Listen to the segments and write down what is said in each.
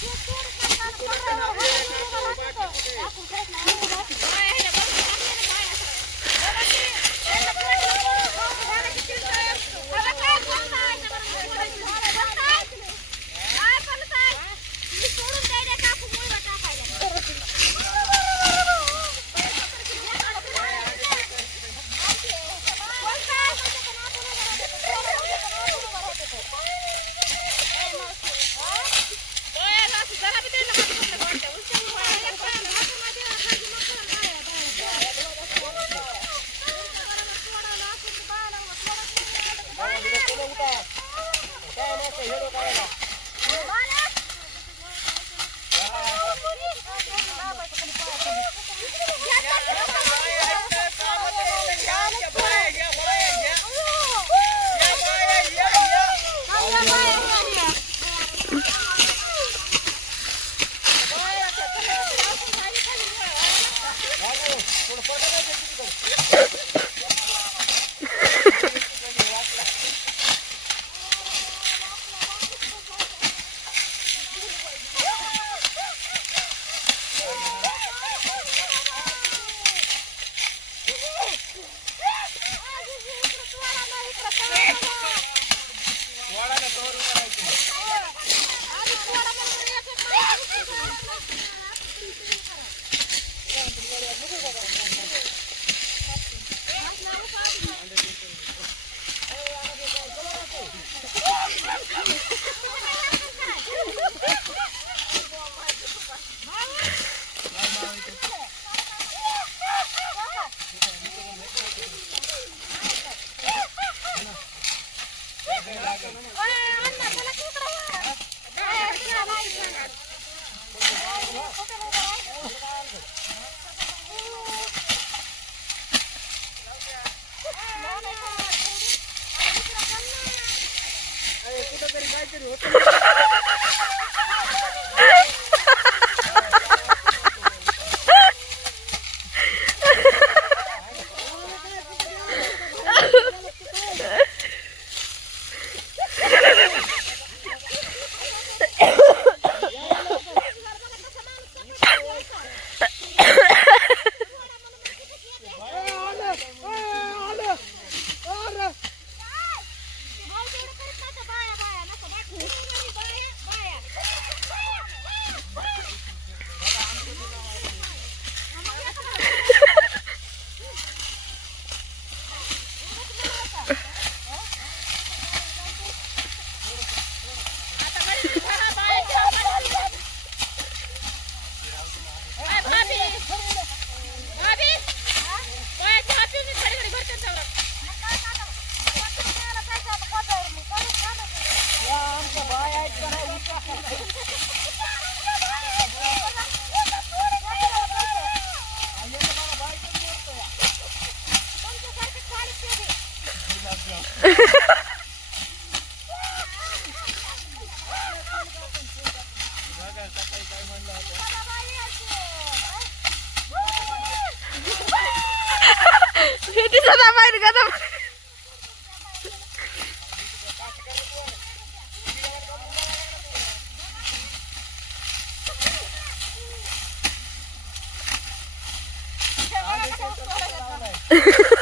What's Ah! দাদা বাইরে দাদা Ha ha ha.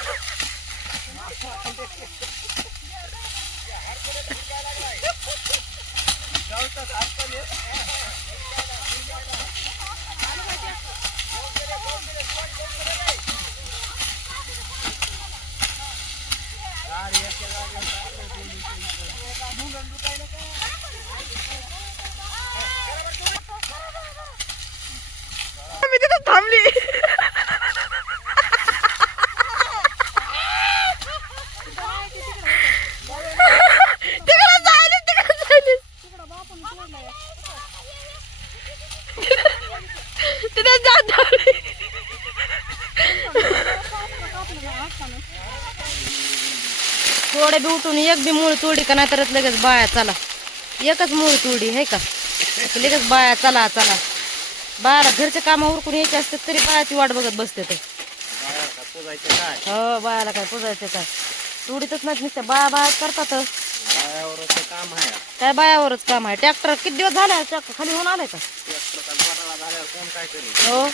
तिथं थोडे बी उठून एक बी मूळ तोडी का नाही तरच बाया चला. एकच मूळ तोडी का की? लगेच बाया चला चला. बायाला घरचे काम उरकून यायचे असते तरी बायाची वाट बघत बसते ते. हो बायाला काय पुजायचं काय? तोडीतच नाही नुसत्या बाया बाया करतात. बायावरच काम आहे. काय बायावरच काम आहे? ट्रॅक्टर किती दिवस झाले ट्रॅक्टर खाली होऊन आलाय का? हो.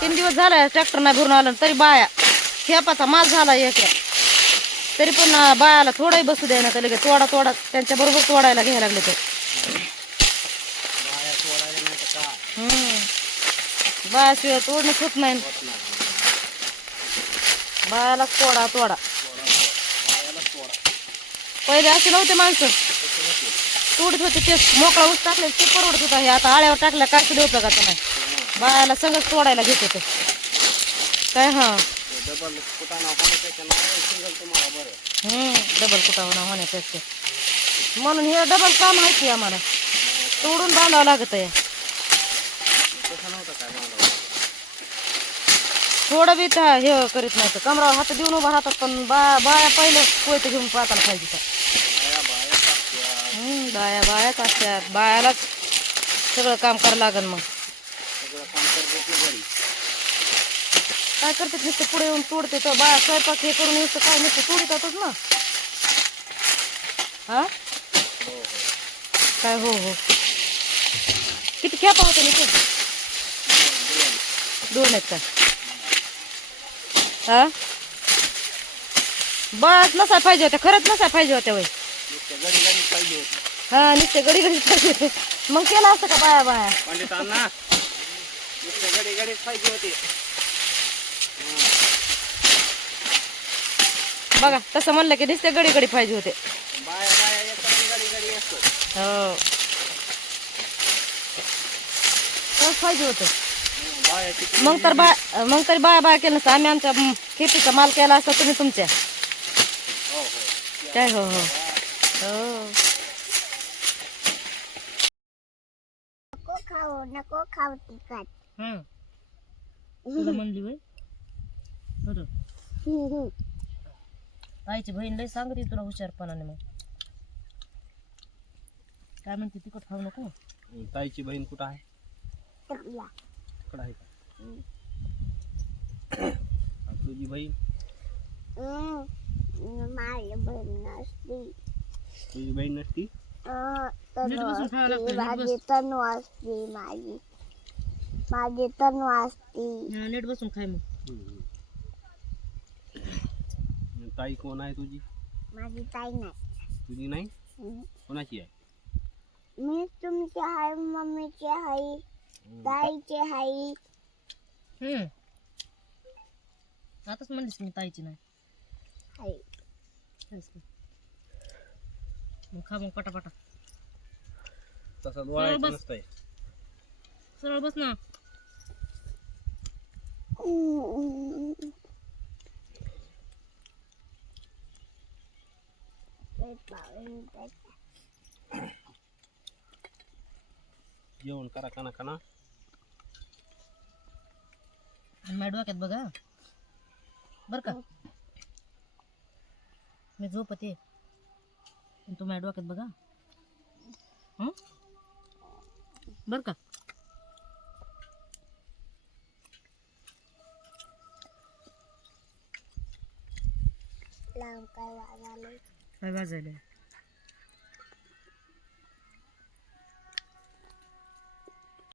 तीन दिवस झाले ट्रॅक्टर नाही भरून आलं. तरी बाया खेपाचा माल झाला एक. तरी पण बायाला थोडाही बसू द्या ना लगेच? तोडा तोडा त्यांच्या बरोबर तोडायला घ्यायला लागले ते. बायाशिवाय तोडणंच होत नाही. बायाला तोडा तोडा. पहिले असे नव्हते माणसं. तोडत होते ते ऊस टाकले, ते परवडत होता. हे आता आळ्यावर टाकल्या काय सुद्धा होतं का ते नाही. बायाला सगळंच तोडायला घेत होते. काय हा? डबल कुटावणा होण्यापेक्षा. म्हणून हे डबल काम आहे की आम्हाला. तोडून बांधावं लागत आहे तसं नव्हतं काय बांधव थोडं बी त्या हे करीत तर कमरावर हात देऊन उभा राहतात, पण बा, बाया पहिलं कोयत घेऊन पाताला पाहिजे का बाया बायाच असतात बायालाच सगळं काम करावं लागन मग. काय करते नुसते पुढे येऊन तोडते तर बाया स्वयंपाक हे काय नुसतं ना. हा? हो हो. काय किती खेपा होते ना दोन आहेत हा? बस नसाय पाहिजे होत्या खरंच नसाय पाहिजे होत्या वय हा नुसते गडी गडी पाहिजे होते. मग केलं असतं का बाया बाया? पंडितांना नुसतं गडी गडीच पाहिजे होती. बघा तसं म्हणलं की नुसते गडी गडी पाहिजे होते. बाया बाया येतात गडी गडी असतो हो. तसंच पाहिजे होतं. बाया किती मग तर बा मग तरी बाया बाया केलं नसतं. आम्ही आमच्या म, खेतीचा माल केला असता तुम्ही तुमच्या. काय हो हो. नको खाऊ नको खाऊ तिखट. तुला म्हणली वय बरं. आईची बहीण लय सांगते तुला हुशारपणाने मग. काय म्हणते तिखट खाऊ नको? ताईची बहीण कुठं आहे? इकडं आहे का हम्म. आणि तुझी बहीण हम्म. माझी बहीण नसती तुझी बहीण नसती माझी बस. तनु असती माझी माझी तनु असती हा, नीट बसून खाय मग ताई कोण आहे तुझी? माझी ताई नाही तुझी नाही हम्म. कोणाची आहे मी तुमची आहे मम्मीची आहे ताईची आहे हम्म. आताच म्हणलीस मी ताईची नाही. आहे तेच की. मग खा मग पटापटा. तसं डोळायचं बस. नसतंय. सरळ बस ना. जेवण करा काना आणि माझ्या डोक्यात बघा. बर का? मी झोपते. आणि तू माझ्या डोक्यात बघा. हं? बर का? लांब काय वाजाले काय वाजायला